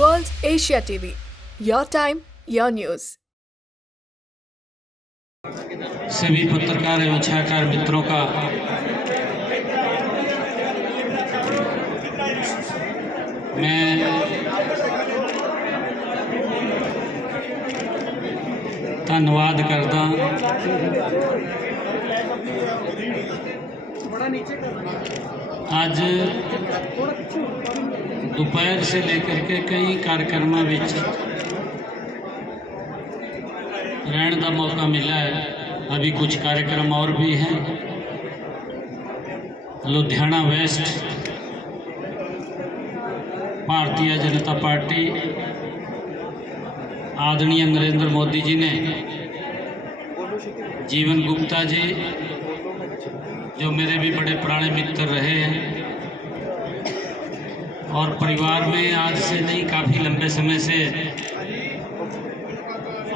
World Asia TV. Your time, your news. सभी पत्रकार एवं छायाकार मित्रों का मैं धन्यवाद करता। आज दोपहर से लेकर के कई कार्यक्रमों में रहने का मौका मिला है। अभी कुछ कार्यक्रम और भी हैं। लुधियाना वेस्ट भारतीय जनता पार्टी आदरणीय नरेंद्र मोदी जी ने जीवन गुप्ता जी जो मेरे भी बड़े पुराने मित्र रहे हैं और परिवार में आज से नहीं काफ़ी लंबे समय से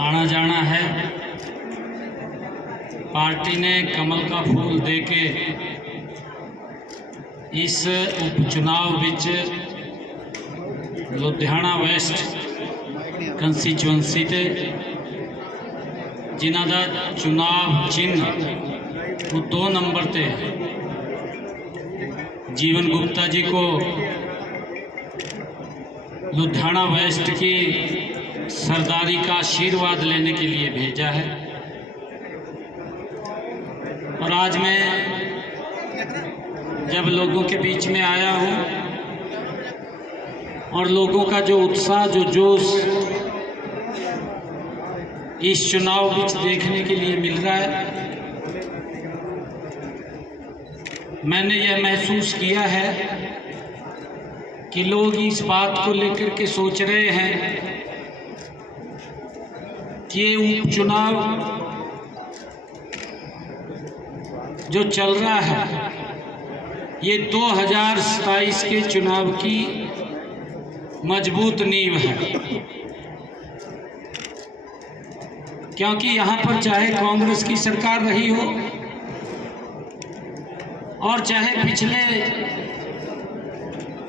आना जाना है। पार्टी ने कमल का फूल देके इस उपचुनाव विच लुधियाना वेस्ट कंस्टिट्यूएंसी ते जिन्हां दा चुनाव चिन्ह वो 2 नंबर ते जीवन गुप्ता जी को लुधियाना वेस्ट की सरदारी का आशीर्वाद लेने के लिए भेजा है। और आज मैं जब लोगों के बीच में आया हूँ और लोगों का जो उत्साह जो जोश इस चुनाव बीच देखने के लिए मिल रहा है, मैंने यह महसूस किया है कि लोग इस बात को लेकर के सोच रहे हैं कि ये उपचुनाव जो चल रहा है ये 2027 के चुनाव की मजबूत नींव है। क्योंकि यहाँ पर चाहे कांग्रेस की सरकार रही हो और चाहे पिछले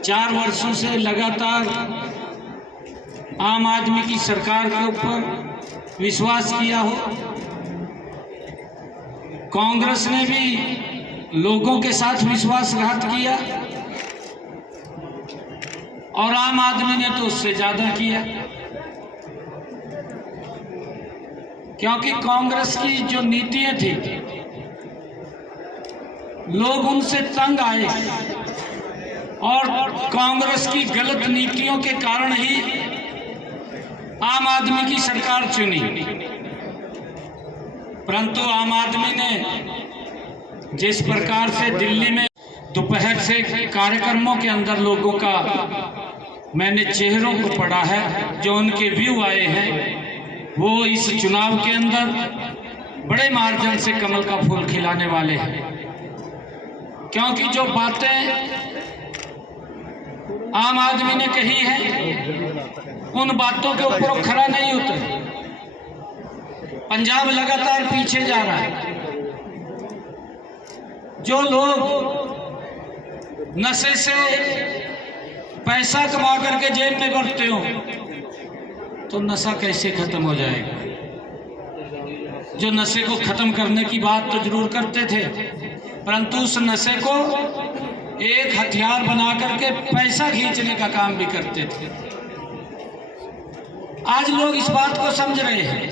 4 वर्षों से लगातार आम आदमी की सरकार के ऊपर विश्वास किया हो, कांग्रेस ने भी लोगों के साथ विश्वासघात किया और आम आदमी ने तो उससे ज़्यादा किया। क्योंकि कांग्रेस की जो नीतियां थी लोग उनसे तंग आए और कांग्रेस की गलत नीतियों के कारण ही आम आदमी की सरकार चुनी। परंतु आम आदमी ने जिस प्रकार से दिल्ली में दोपहर से कार्यक्रमों के अंदर लोगों का मैंने चेहरों को पढ़ा है, जो उनके व्यू आए हैं वो इस चुनाव के अंदर बड़े मार्जिन से कमल का फूल खिलाने वाले हैं। क्योंकि जो बातें आम आदमी ने कही है उन बातों के ऊपर वो खरा नहीं उतरे। पंजाब लगातार पीछे जा रहा है। जो लोग नशे से पैसा कमा करके जेब में भरते हो तो नशा कैसे खत्म हो जाएगा। जो नशे को खत्म करने की बात तो जरूर करते थे, परंतु उस नशे को एक हथियार बना करके पैसा खींचने का काम भी करते थे। आज लोग इस बात को समझ रहे हैं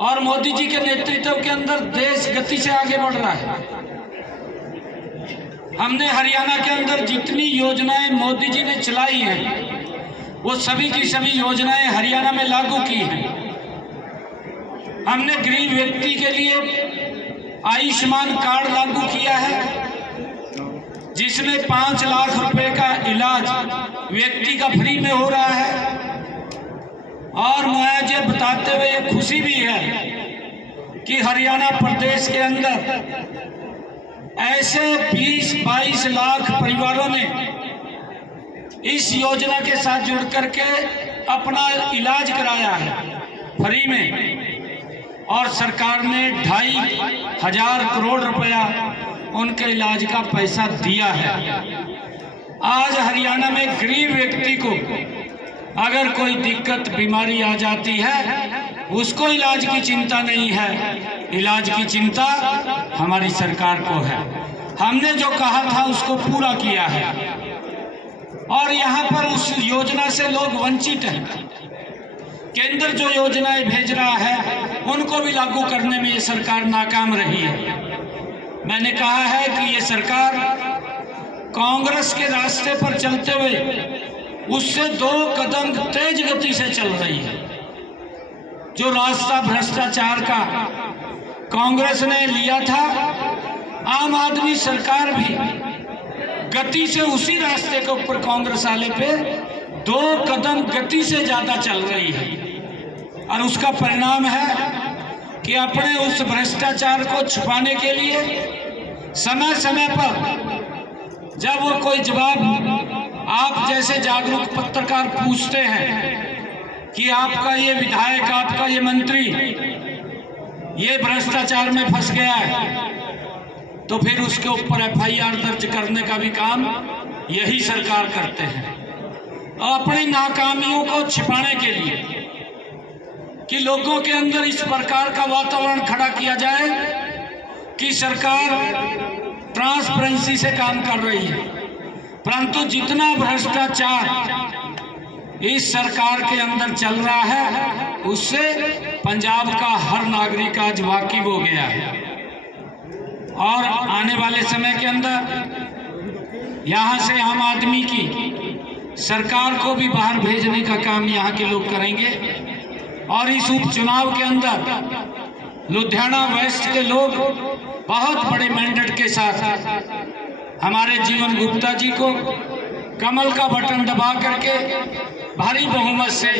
और मोदी जी के नेतृत्व के अंदर देश गति से आगे बढ़ रहा है। हमने हरियाणा के अंदर जितनी योजनाएं मोदी जी ने चलाई हैं वो सभी की सभी योजनाएं हरियाणा में लागू की हैं। हमने गरीब व्यक्ति के लिए आयुष्मान कार्ड लागू किया है जिसमें 5 लाख रुपए का इलाज व्यक्ति का फ्री में हो रहा है। और मुझे बताते हुए ये खुशी भी है कि हरियाणा प्रदेश के अंदर ऐसे 20-22 लाख परिवारों ने इस योजना के साथ जुड़ करके अपना इलाज कराया है फ्री में। और सरकार ने 2,500 करोड़ रुपया उनके इलाज का पैसा दिया है। आज हरियाणा में गरीब व्यक्ति को अगर कोई दिक्कत बीमारी आ जाती है, उसको इलाज की चिंता नहीं है, इलाज की चिंता हमारी सरकार को है। हमने जो कहा था उसको पूरा किया है और यहाँ पर उस योजना से लोग वंचित हैं। केंद्र जो योजनाएं भेज रहा है उनको भी लागू करने में ये सरकार नाकाम रही है। मैंने कहा है कि ये सरकार कांग्रेस के रास्ते पर चलते हुए उससे 2 कदम तेज गति से चल रही है। जो रास्ता भ्रष्टाचार का कांग्रेस ने लिया था, आम आदमी सरकार भी गति से उसी रास्ते के ऊपर कांग्रेस वाले पे 2 कदम गति से ज्यादा चल रही है और उसका परिणाम है कि अपने उस भ्रष्टाचार को छुपाने के लिए समय समय पर जब वो कोई जवाब आप जैसे जागरूक पत्रकार पूछते हैं कि आपका ये विधायक, आपका ये मंत्री ये भ्रष्टाचार में फंस गया है, तो फिर उसके ऊपर FIR दर्ज करने का भी काम यही सरकार करते हैं। और अपनी नाकामियों को छिपाने के लिए कि लोगों के अंदर इस प्रकार का वातावरण खड़ा किया जाए कि सरकार ट्रांसपेरेंसी से काम कर रही है, परंतु जितना भ्रष्टाचार इस सरकार के अंदर चल रहा है उससे पंजाब का हर नागरिक आज वाकिफ हो गया है। और आने वाले समय के अंदर यहाँ से आम आदमी की सरकार को भी बाहर भेजने का काम यहाँ के लोग करेंगे। और इस उपचुनाव के अंदर लुधियाना वेस्ट के लोग बहुत बड़े मैंडेट के साथ हमारे जीवन गुप्ता जी को कमल का बटन दबा करके भारी बहुमत से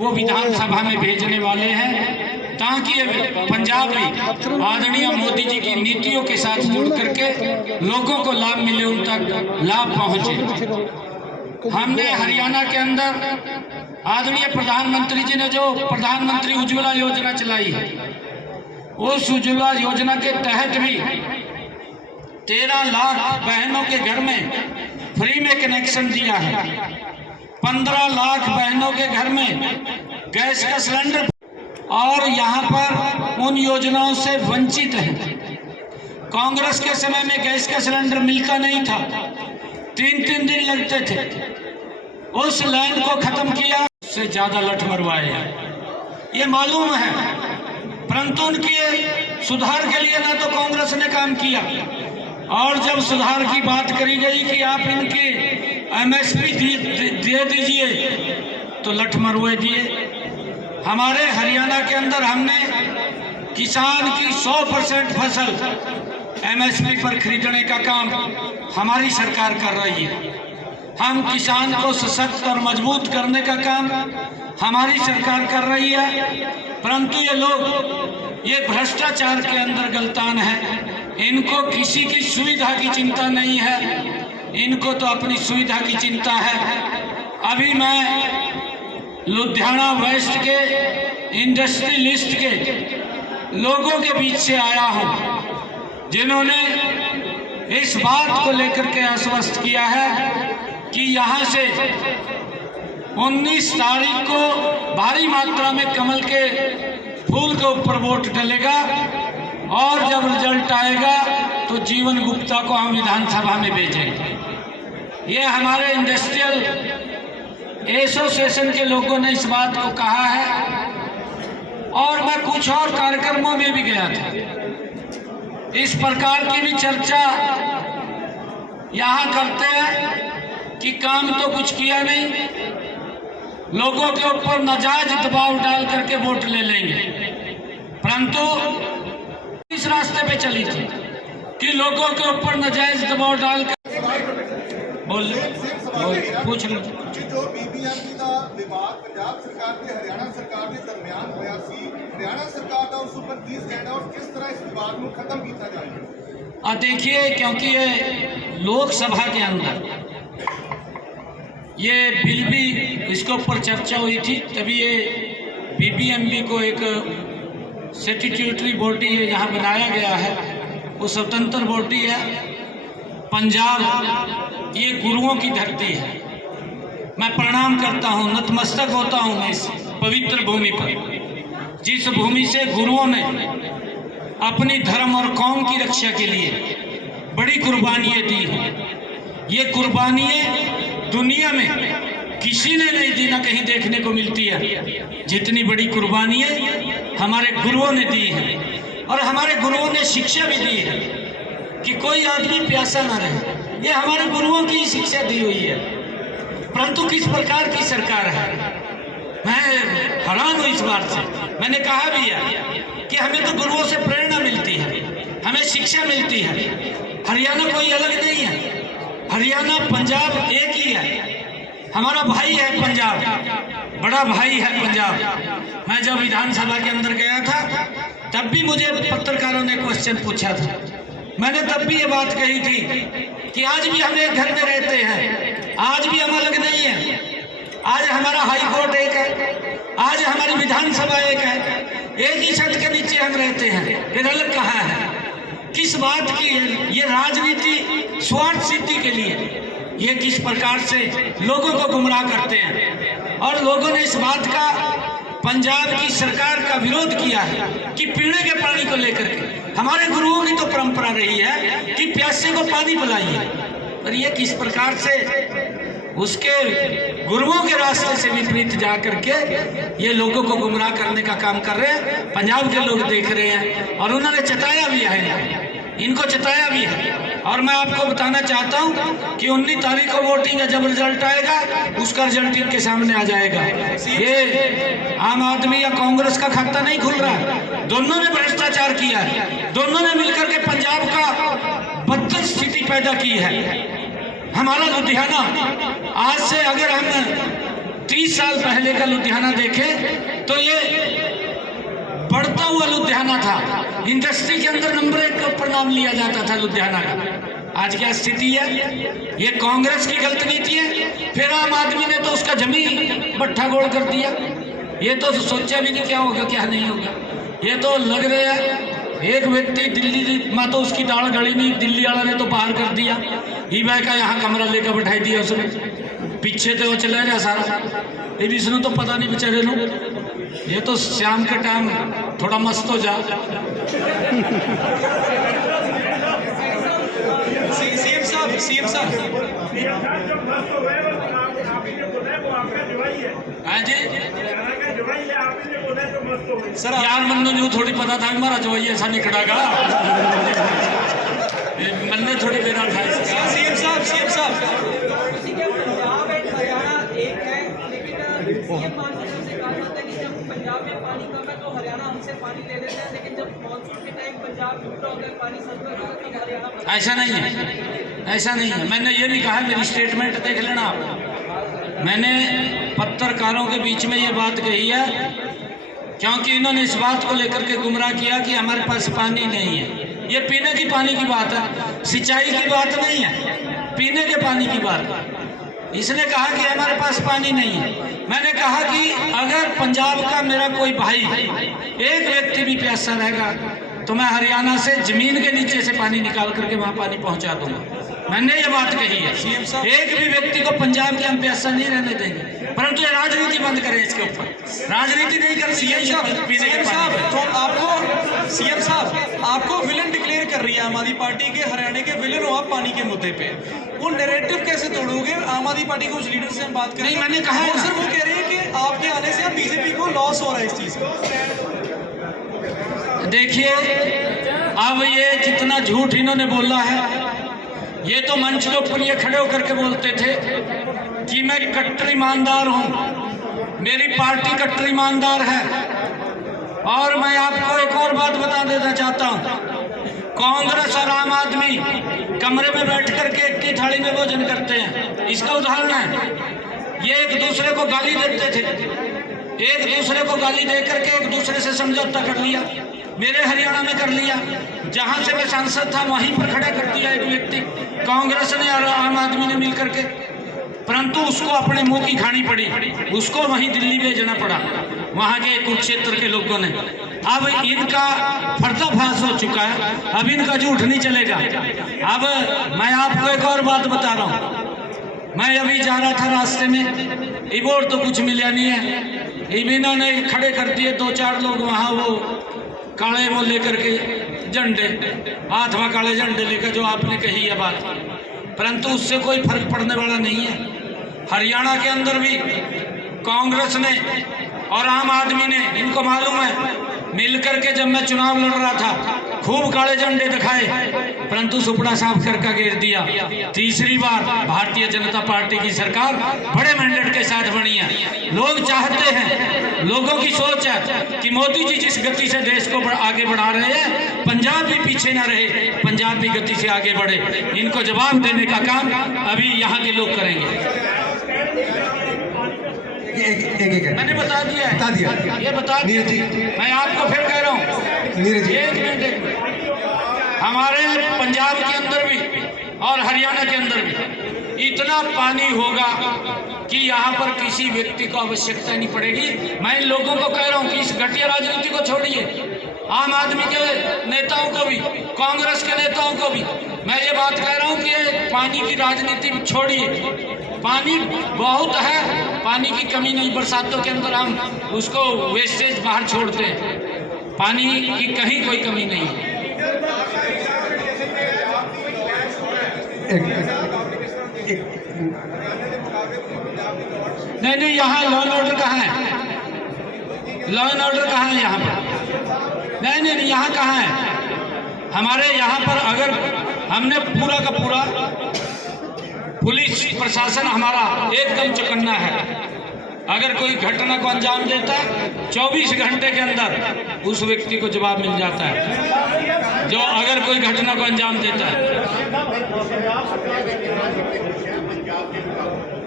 वो विधानसभा में भेजने वाले हैं, ताकि पंजाब में आदरणीय मोदी जी की नीतियों के साथ जुड़ करके लोगों को लाभ मिले, उन तक लाभ पहुंचे। हमने हरियाणा के अंदर आदरणीय प्रधानमंत्री जी ने जो प्रधानमंत्री उज्ज्वला योजना चलाई है, उस उज्ज्वला योजना के तहत भी 13 लाख बहनों के घर में फ्री में कनेक्शन दिया है। 15 लाख बहनों के घर में गैस का सिलेंडर, और यहाँ पर उन योजनाओं से वंचित है। कांग्रेस के समय में गैस का सिलेंडर मिलता नहीं था, 3-3 दिन लगते थे। उस लाइन को खत्म किया, उससे ज्यादा लठ मरवाए ये मालूम है, परंतु उनके सुधार के लिए ना तो कांग्रेस ने काम किया, और जब सुधार की बात करी गई कि आप इनके MSP दे दीजिए तो लठ मरवाए दिए। हमारे हरियाणा के अंदर हमने किसान की 100% फसल MSP पर खरीदने का काम हमारी सरकार कर रही है। हम किसान को सशक्त और मजबूत करने का काम हमारी सरकार कर रही है, परंतु ये लोग ये भ्रष्टाचार के अंदर गलतान है। इनको किसी की सुविधा की चिंता नहीं है, इनको तो अपनी सुविधा की चिंता है। अभी मैं लुधियाना वेस्ट के इंडस्ट्रियलिस्ट के लोगों के बीच से आया हूं, जिन्होंने इस बात को लेकर के आश्वस्त किया है कि यहां से 19 तारीख को भारी मात्रा में कमल के फूल के ऊपर वोट डलेगा, और जब रिजल्ट आएगा तो जीवन गुप्ता को हम विधानसभा में भेजेंगे। ये हमारे इंडस्ट्रियल एसोसिएशन के लोगों ने इस बात को कहा है, और मैं कुछ और कार्यक्रमों में भी गया था। इस प्रकार की भी चर्चा यहाँ करते हैं कि काम तो कुछ किया नहीं, लोगों के ऊपर नाजायज दबाव डाल करके वोट ले लेंगे, परंतु इस रास्ते पे चली थी कि लोगों के ऊपर नाजायज दबाव डालकर पूछ लो। जो BBMP ਦਾ ਵਿਵਾਦ ਪੰਜਾਬ ਸਰਕਾਰ ਤੇ ਹਰਿਆਣਾ ਸਰਕਾਰ ਦੇ ਦਰਮਿਆਨ ਹੋਇਆ ਸੀ, ਹਰਿਆਣਾ ਸਰਕਾਰ ਦਾ ਉਸ ਉੱਪਰ ਕੀ ਸਟੈਂਡ ਹੈ और किस तरह इस विवाद ਨੂੰ खत्म ਕੀਤਾ जाएगा? देखिए, क्योंकि ये लोकसभा के अंदर ये बिल भी इसके ऊपर चर्चा हुई थी, तभी ये BBMP को एक स्टैट्यूटरी बॉडी है यहाँ बनाया गया है, वो स्वतंत्र बॉडी है। पंजाब ये गुरुओं की धरती है। मैं प्रणाम करता हूँ, नतमस्तक होता हूँ मैं इस पवित्र भूमि पर, जिस भूमि से गुरुओं ने अपनी धर्म और कौम की रक्षा के लिए बड़ी कुर्बानियाँ दी हैं। ये कुर्बानियाँ दुनिया में किसी ने नहीं दी, ना कहीं देखने को मिलती है जितनी बड़ी कुर्बानियाँ हमारे गुरुओं ने दी हैं। और हमारे गुरुओं ने शिक्षा भी दी है कि कोई आदमी प्यासा ना रहे। ये हमारे गुरुओं की शिक्षा दी हुई है। परंतु किस प्रकार की सरकार है, मैं हैरान हूँ इस बात से। मैंने कहा भी है कि हमें तो गुरुओं से प्रेरणा मिलती है, हमें शिक्षा मिलती है। हरियाणा कोई अलग नहीं है, हरियाणा पंजाब एक ही है। हमारा भाई है पंजाब, बड़ा भाई है पंजाब। मैं जब विधानसभा के अंदर गया था तब भी मुझे पत्रकारों ने क्वेश्चन पूछा था। मैंने तब भी ये बात कही थी कि आज भी हम एक घर में रहते हैं, आज भी हम अलग नहीं है। आज हमारा हाई कोर्ट एक है, आज हमारी विधानसभा एक है, एक ही छत के नीचे हम रहते हैं, फिर अलग कहाँ है? किस बात की है ये राजनीति? स्वार्थ सिद्धि के लिए ये किस प्रकार से लोगों को गुमराह करते हैं। और लोगों ने इस बात का, पंजाब की सरकार का विरोध किया है कि पीने के पानी को लेकर के हमारे गुरुओं की तो परंपरा रही है कि प्यासे को पानी पिलाइए, पर ये किस प्रकार से उसके गुरुओं के रास्ते से विपरीत जा करके ये लोगों को गुमराह करने का काम कर रहे हैं। पंजाब के लोग देख रहे हैं और उन्होंने चताया भी है, इनको चताया भी है। और मैं आपको बताना चाहता हूं कि 19 तारीख को वोटिंग है, जब रिजल्ट आएगा उसका रिजल्ट इनके सामने आ जाएगा। ये आम आदमी या कांग्रेस का खाता नहीं खुल रहा है, दोनों ने भ्रष्टाचार किया है, दोनों ने मिलकर के पंजाब का बदतर स्थिति पैदा की है। हमारा लुधियाना, आज से अगर हम 30 साल पहले का लुधियाना देखें तो ये बढ़ता हुआ लुधियाना था। इंडस्ट्री के अंदर नंबर 1 के ऊपर नाम लिया जाता था लुधियाना का। आज क्या स्थिति है? ये कांग्रेस की गलत नीति है। फिर आम आदमी ने तो उसका जमीन बट्ठा गोड़ कर दिया। ये तो सोचा भी नहीं क्या होगा क्या नहीं होगा। ये तो लग रहा है एक व्यक्ति दिल्ली में तो उसकी दाढ़ गड़ी नहीं, दिल्ली वाला ने तो बाहर कर दिया। ईबाई का यहाँ कमरा लेकर बैठाई दिया उसने, पीछे तो वो चला गया सारा। ये विष्णु तो पता नहीं बेचारे लोग, ये तो शाम के टाइम थोड़ा मस्त हो जा। सीएम साहब हाँ जी सर, यार मन्नू जो थोड़ी पता था हमारा जो ऐसा नहीं खड़ागा, मन्ने थोड़ी बेरा था। सीएम साहब पंजाब में पानी कम है तो हरियाणा हमसे पानी ले लेते हैं, लेकिन जब मॉनसून के टाइम पंजाब टूटा होता है, पानी सस्ता होता है तो हरियाणा। ऐसा नहीं है, ऐसा नहीं है। मैंने ये भी कहा, मेरी स्टेटमेंट देख लेना आप। मैंने पत्रकारों के बीच में ये बात कही है क्योंकि इन्होंने इस बात को लेकर के गुमराह किया कि हमारे पास पानी नहीं है। ये पीने की पानी की बात है, सिंचाई की बात नहीं है, पीने के पानी की बात है। इसने कहा कि हमारे पास पानी नहीं है। मैंने कहा कि अगर पंजाब का मेरा कोई भाई एक व्यक्ति भी प्यासा रहेगा तो मैं हरियाणा से जमीन के नीचे से पानी निकाल करके वहां पानी पहुंचा दूंगा। मैंने ये बात कही है। एक भी व्यक्ति को पंजाब के हम प्यासा नहीं रहने देंगे, परंतु ये राजनीति बंद करें, इसके ऊपर राजनीति नहीं कर। सीएम साहब तो आपको सीएम साहब आपको विलन डिक्लेयर कर रही है आम आदमी पार्टी के, हरियाणा के विलन हो आप पानी के मुद्दे पे। वो नैरेटिव कैसे तोड़ोगे? आम आदमी पार्टी के उस लीडर से हम बात करें। नहीं, मैंने कहा है सर, वो कह रहे हैं कि आपके आने से बीजेपी को लॉस हो रहा है इस चीज का। देखिए, अब ये जितना झूठ इन्होंने बोला है, ये तो मंच के ऊपर ये खड़े होकर के बोलते थे कि मैं कट्टर ईमानदार हूं, मेरी पार्टी कट्टर ईमानदार है। और मैं आपको एक और बात बता देना चाहता हूं, कांग्रेस और आम आदमी कमरे में बैठ करके एक ही थाली में भोजन करते हैं। इसका उदाहरण है, ये एक दूसरे को गाली देते थे, एक दूसरे को गाली दे करके एक दूसरे से समझौता कर लिया। मेरे हरियाणा में कर लिया, जहां से मैं सांसद था वहीं पर खड़ा कर दिया एक व्यक्ति, कांग्रेस ने और आम आदमी ने मिलकर के। परंतु उसको अपने मुंह की खानी पड़ी, उसको वहीं दिल्ली भेजना पड़ा, वहां के कुरुक्षेत्र के लोगों ने। अब इनका पर्दाफाश हो चुका है, अब इनका झूठ नहीं चलेगा। अब मैं आपको एक और बात बता रहा हूँ, मैं अभी जा रहा था रास्ते में, इबोर्ड तो कुछ मिला नहीं है, इन्होंने खड़े कर दिए 2-4 लोग वहाँ, वो काले वो लेकर के झंडे, हाथ में काले झंडे लेकर, जो आपने कही है बात, परंतु उससे कोई फर्क पड़ने वाला नहीं है। हरियाणा के अंदर भी कांग्रेस ने और आम आदमी ने, इनको मालूम है, मिलकर के जब मैं चुनाव लड़ रहा था खूब काले झंडे दिखाए, परंतु सुपड़ा साफ करके घेर दिया। तीसरी बार भारतीय जनता पार्टी की सरकार बड़े मैंडेट के साथ बनी है। लोग चाहते हैं, लोगों की सोच है कि मोदी जी जिस गति से देश को आगे बढ़ा रहे हैं, पंजाब भी पीछे ना रहे, पंजाब भी गति से आगे बढ़े। इनको जवाब देने का काम अभी यहाँ के लोग करेंगे। एक मैंने बता दिया है, बता दिया, ये बता दिया। नीरज जी, मैं आपको फिर कह रहा हूँ, नीरज जी, एक मिनट, हमारे पंजाब के अंदर भी और हरियाणा के अंदर भी इतना पानी होगा कि यहाँ पर किसी व्यक्ति को आवश्यकता नहीं पड़ेगी। मैं इन लोगों को कह रहा हूँ कि इस घटिया राजनीति को छोड़िए, आम आदमी के नेताओं को भी, कांग्रेस के नेताओं को भी मैं ये बात कह रहा हूँ कि पानी की राजनीति छोड़िए। पानी बहुत है, पानी की कमी नहीं, बरसातों के अंदर हम उसको वेस्टेज बाहर छोड़ते हैं, पानी की कहीं कोई कमी नहीं है। नहीं, यहाँ लॉ एंड ऑर्डर कहाँ है? लॉ एंड ऑर्डर कहाँ है यहाँ पर? नहीं, यहाँ कहाँ है? हमारे यहाँ पर अगर हमने पूरा का पूरा पुलिस प्रशासन हमारा एकदम चौकन्ना है, अगर कोई घटना को अंजाम देता है 24 घंटे के अंदर उस व्यक्ति को जवाब मिल जाता है, जो अगर कोई घटना को अंजाम देता है।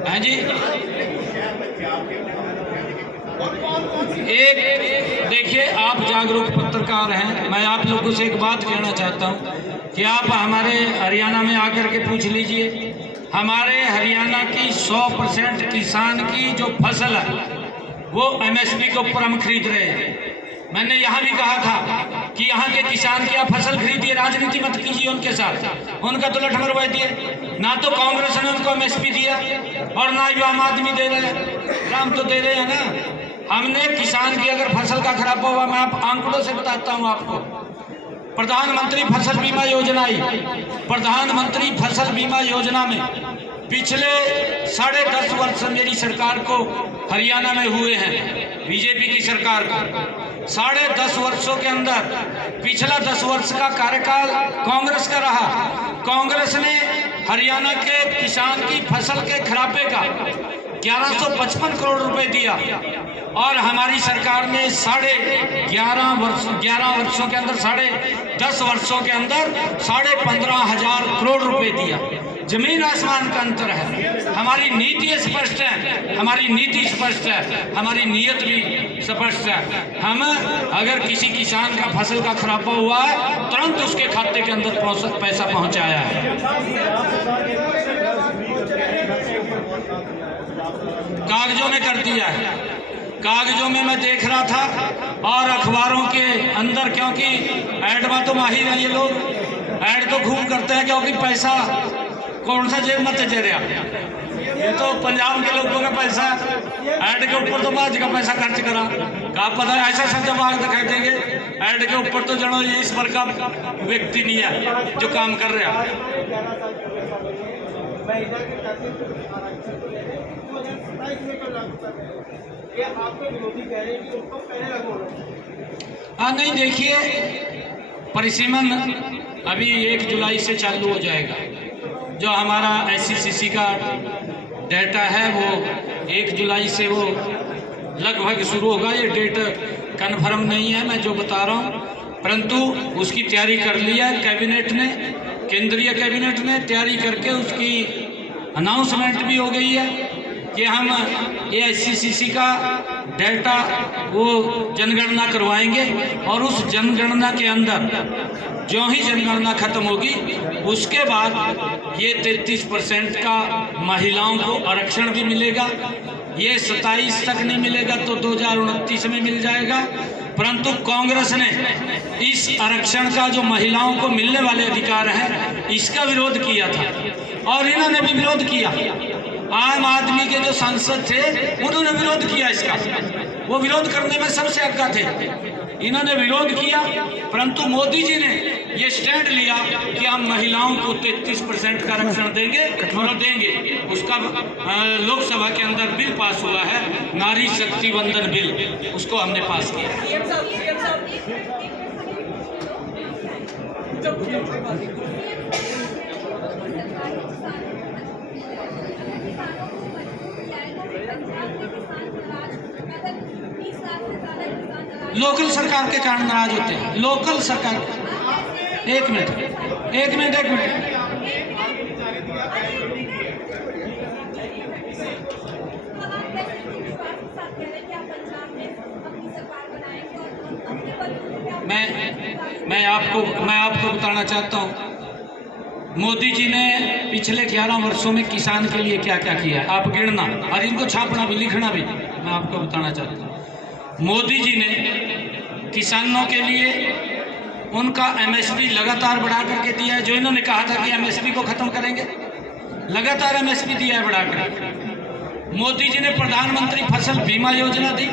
हाँ जी, एक देखिए, आप जागरूक पत्रकार हैं, मैं आप लोगों से एक बात कहना चाहता हूं कि आप हमारे हरियाणा में आकर के पूछ लीजिए, हमारे हरियाणा की 100% किसान की जो फसल है वो MSP के ऊपर हम खरीद रहे हैं। मैंने यहाँ भी कहा था कि यहाँ के किसान की आप फसल खरीदिए, राजनीति मत कीजिए उनके साथ, उनका तो लठ मरवा दिए। ना तो कांग्रेस ने उनको MSP दिया और ना ही आम आदमी दे रहे हैं, राम तो दे रहे हैं ना। हमने किसान की अगर फसल का खराब हुआ, मैं आप आंकड़ों से बताता हूँ आपको, प्रधानमंत्री फसल बीमा योजना आई, प्रधानमंत्री फसल बीमा योजना में पिछले 10.5 वर्ष मेरी सरकार को हरियाणा में हुए हैं, बीजेपी की सरकार को 10.5 वर्षों के अंदर पिछला 10 वर्ष का कार्यकाल कांग्रेस का रहा। कांग्रेस ने हरियाणा के किसान की फसल के खराबे का 1155 करोड़ रुपए दिया और हमारी सरकार ने 11 वर्षों के अंदर 10.5 वर्षों के अंदर 15,500 करोड़ रुपए दिया। जमीन आसमान का अंतर है। हमारी नीति स्पष्ट है, हमारी नीति स्पष्ट है, हमारी नीयत भी स्पष्ट है। हम अगर किसी किसान का फसल का खराबा हुआ है तुरंत उसके खाते के अंदर पैसा पहुंचाया है। कागजों में कर दिया है, कागजों में मैं देख रहा था और अखबारों के अंदर, क्योंकि ऐड में तो माहिर है ये लोग, ऐड तो खूब करते हैं, क्योंकि पैसा कौन सा जेब में दे रहा, ये तो पंजाब के लोगों का पैसा, ऐड के ऊपर तो बाज का पैसा खर्च करा, आप पता है ऐसा सब जवाब दिखाई देंगे, ऐड के ऊपर तो जनो ये इस पर का व्यक्ति नहीं है जो काम कर रहा है। हाँ नहीं, देखिए परिसीमन अभी 1 जुलाई से चालू हो जाएगा। जो हमारा SCCC का डेटा है वो 1 जुलाई से वो लगभग शुरू होगा। ये डेट कन्फर्म नहीं है मैं जो बता रहा हूँ, परंतु उसकी तैयारी कर लिया है कैबिनेट ने, केंद्रीय कैबिनेट ने तैयारी करके उसकी अनाउंसमेंट भी हो गई है कि हम ये SCCC का डेटा वो जनगणना करवाएंगे और उस जनगणना के अंदर जो ही जनगणना खत्म होगी उसके बाद ये 33% का महिलाओं को आरक्षण भी मिलेगा। ये 27 तक नहीं मिलेगा तो 2029 में मिल जाएगा परंतु कांग्रेस ने इस आरक्षण का जो महिलाओं को मिलने वाले अधिकार है इसका विरोध किया था और इन्होंने भी विरोध किया। आम आदमी के जो सांसद थे उन्होंने विरोध किया इसका, वो विरोध करने में सबसे आगे थे, इन्होंने विरोध किया। परंतु मोदी जी ने ये स्टैंड लिया कि हम महिलाओं को 33% का आरक्षण देंगे और देंगे। उसका लोकसभा के अंदर बिल पास हुआ है, नारी शक्ति वंदन बिल, उसको हमने पास किया। सीएम साहब लोकल सरकार के कारण नाराज होते हैं, लोकल सरकार। एक मिनट। मैं आपको बताना चाहता हूँ, मोदी जी ने पिछले 11 वर्षों में किसान के लिए क्या क्या किया, आप गिनना और इनको छापना भी, लिखना भी। मैं आपको बताना चाहता हूँ, मोदी जी ने किसानों के लिए उनका एमएसपी लगातार बढ़ा करके दिया है। जो इन्होंने कहा था कि एमएसपी को खत्म करेंगे, लगातार एमएसपी दिया है बढ़ाकर। मोदी जी ने प्रधानमंत्री फसल बीमा योजना दी,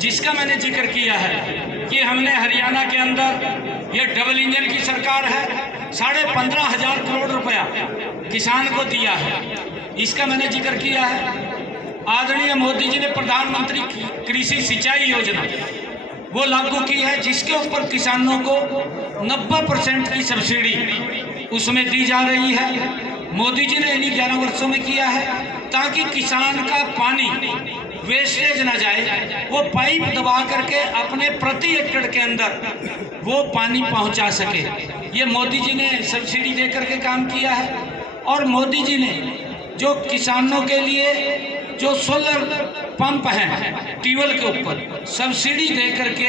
जिसका मैंने जिक्र किया है कि हमने हरियाणा के अंदर, ये डबल इंजन की सरकार है, 15,500 करोड़ रुपया किसान को दिया है, इसका मैंने जिक्र किया है। आदरणीय मोदी जी ने प्रधानमंत्री कृषि सिंचाई योजना वो लागू की है, जिसके ऊपर किसानों को 90% की सब्सिडी उसमें दी जा रही है। मोदी जी ने इन्हीं 11 वर्षों में किया है, ताकि किसान का पानी वेस्टेज ना जाए, वो पाइप दबा करके अपने प्रति एकड़ के अंदर वो पानी पहुंचा सके। ये मोदी जी ने सब्सिडी दे करके काम किया है। और मोदी जी ने जो किसानों के लिए जो सोलर पंप हैं ट्यूबवेल के ऊपर सब्सिडी दे करके,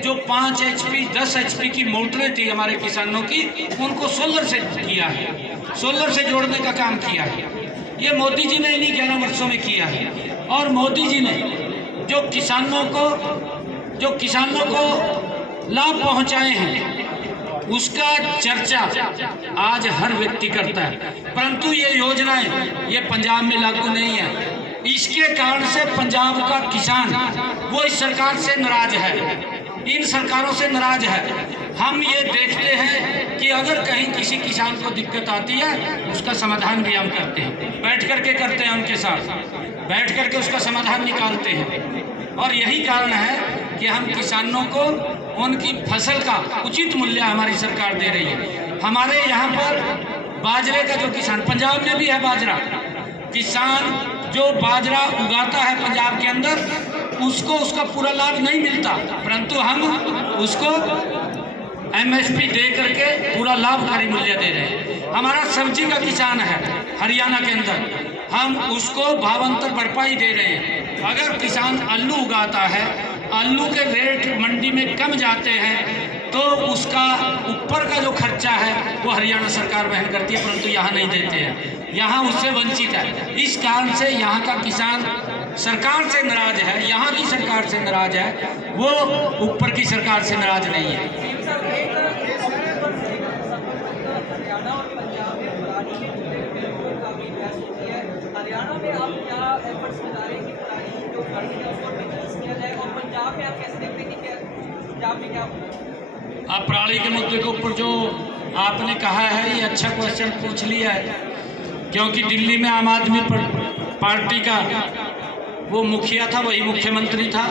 जो 5 HP 10 HP की मोटरें थी हमारे किसानों की, उनको सोलर से किया है, सोलर से जोड़ने का काम किया है। ये मोदी जी ने इन्हीं 11 वर्षों में किया है। और मोदी जी ने जो किसानों को लाभ पहुंचाए हैं, उसका चर्चा आज हर व्यक्ति करता है। परंतु ये योजनाएं ये पंजाब में लागू नहीं है। इसके कारण से पंजाब का किसान वो इस सरकार से नाराज है, इन सरकारों से नाराज है। हम ये देखते हैं कि अगर कहीं किसी किसान को दिक्कत आती है, उसका समाधान भी हम करते हैं, बैठ करके करते हैं, उनके साथ बैठ करके उसका समाधान निकालते हैं। और यही कारण है कि हम किसानों को उनकी फसल का उचित मूल्य हमारी सरकार दे रही है। हमारे यहाँ पर बाजरे का जो किसान, पंजाब में भी है बाजरा, किसान जो बाजरा उगाता है पंजाब के अंदर, उसको उसका पूरा लाभ नहीं मिलता, परंतु हम उसको एमएसपी दे करके पूरा लाभकारी मूल्य दे रहे हैं। हमारा सब्जी का किसान है हरियाणा के अंदर, हम उसको भावांतर भरपाई दे रहे हैं। अगर किसान आलू उगाता है, आलू के रेट मंडी में कम जाते हैं, तो उसका ऊपर का जो खर्चा है वो हरियाणा सरकार वहन करती है, परंतु यहाँ नहीं देते हैं, यहाँ उससे वंचित है। इस कारण से यहाँ का किसान सरकार से नाराज है, यहाँ की सरकार से नाराज है, वो ऊपर की सरकार से नाराज नहीं है। हरियाणा और पंजाब में पराली के मुद्दे पे काफी बहस होती है। हरियाणा में आप क्या एफर्ट्स बता रहे हैं कि पराली जो गाड़ी है उसको रिलीज किया जाए, और पंजाब में आप कैसे देखते हैं कि क्या पंजाब में क्या? आप पराली के मुद्दे के ऊपर जो आपने कहा है, ये अच्छा क्वेश्चन पूछ लिया है, क्योंकि दिल्ली में आम आदमी पार्टी का वो मुखिया था, वही मुख्यमंत्री था,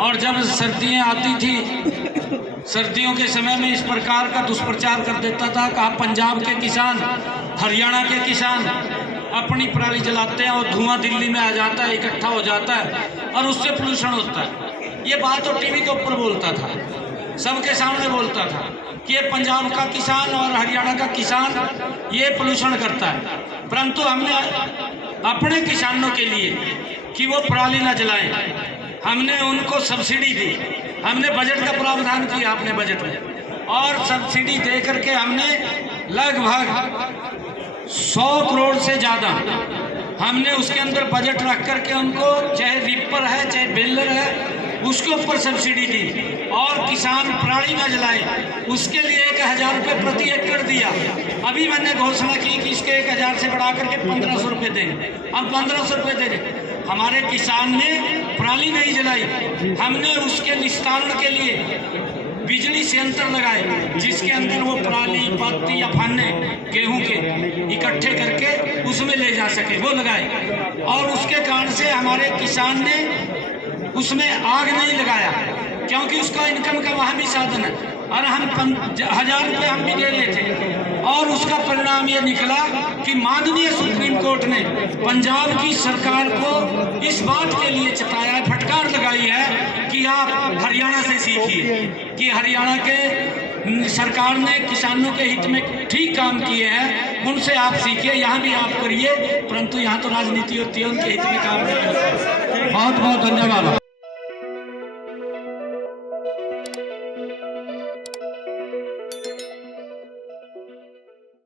और जब सर्दियाँ आती थी, सर्दियों के समय में इस प्रकार का दुष्प्रचार कर देता था कि आप पंजाब के किसान, हरियाणा के किसान अपनी पराली जलाते हैं और धुआं दिल्ली में आ जाता है, इकट्ठा हो जाता है और उससे पोल्यूशन होता है। ये बात तो टीवी के ऊपर बोलता था, सबके सामने बोलता था कि ये पंजाब का किसान और हरियाणा का किसान ये पोल्यूशन करता है। परंतु हमने अपने किसानों के लिए कि वो पराली न जलाएं, हमने उनको सब्सिडी दी, हमने बजट का प्रावधान किया अपने बजट में, और सब्सिडी दे करके हमने लगभग 100 करोड़ से ज़्यादा हमने उसके अंदर बजट रख करके उनको, चाहे रिपर है चाहे बेलर है, उसके ऊपर सब्सिडी दी, और किसान पराली न जलाए उसके लिए 1000 रुपये प्रति एकड़ दिया। अभी मैंने घोषणा की कि इसके 1000 से बढ़ा करके 1500 रुपये देंगे, हम 1500 रुपये दे रहे। हमारे किसान ने पराली नहीं जलाई, हमने उसके निस्तारण के लिए बिजली संयंत्र लगाए जिसके अंदर वो पराली पत्ती या फन्ने गेहूं के इकट्ठे करके उसमें ले जा सके, वो लगाए। और उसके कारण से हमारे किसान ने उसमें आग नहीं लगाया, क्योंकि उसका इनकम का वहाँ भी साधन है, और हम 1000 रुपये हम भी दे रहे थे। और उसका परिणाम ये निकला कि माननीय सुप्रीम कोर्ट ने पंजाब की सरकार को इस बात के लिए चेताया, फटकार लगाई है कि आप हरियाणा से सीखिए, कि हरियाणा के सरकार ने किसानों के हित में ठीक काम किए हैं, उनसे आप सीखिए, यहाँ भी आप करिए। परंतु यहाँ तो राजनीति होती है, उनके हित में काम नहीं होता। बहुत बहुत धन्यवाद।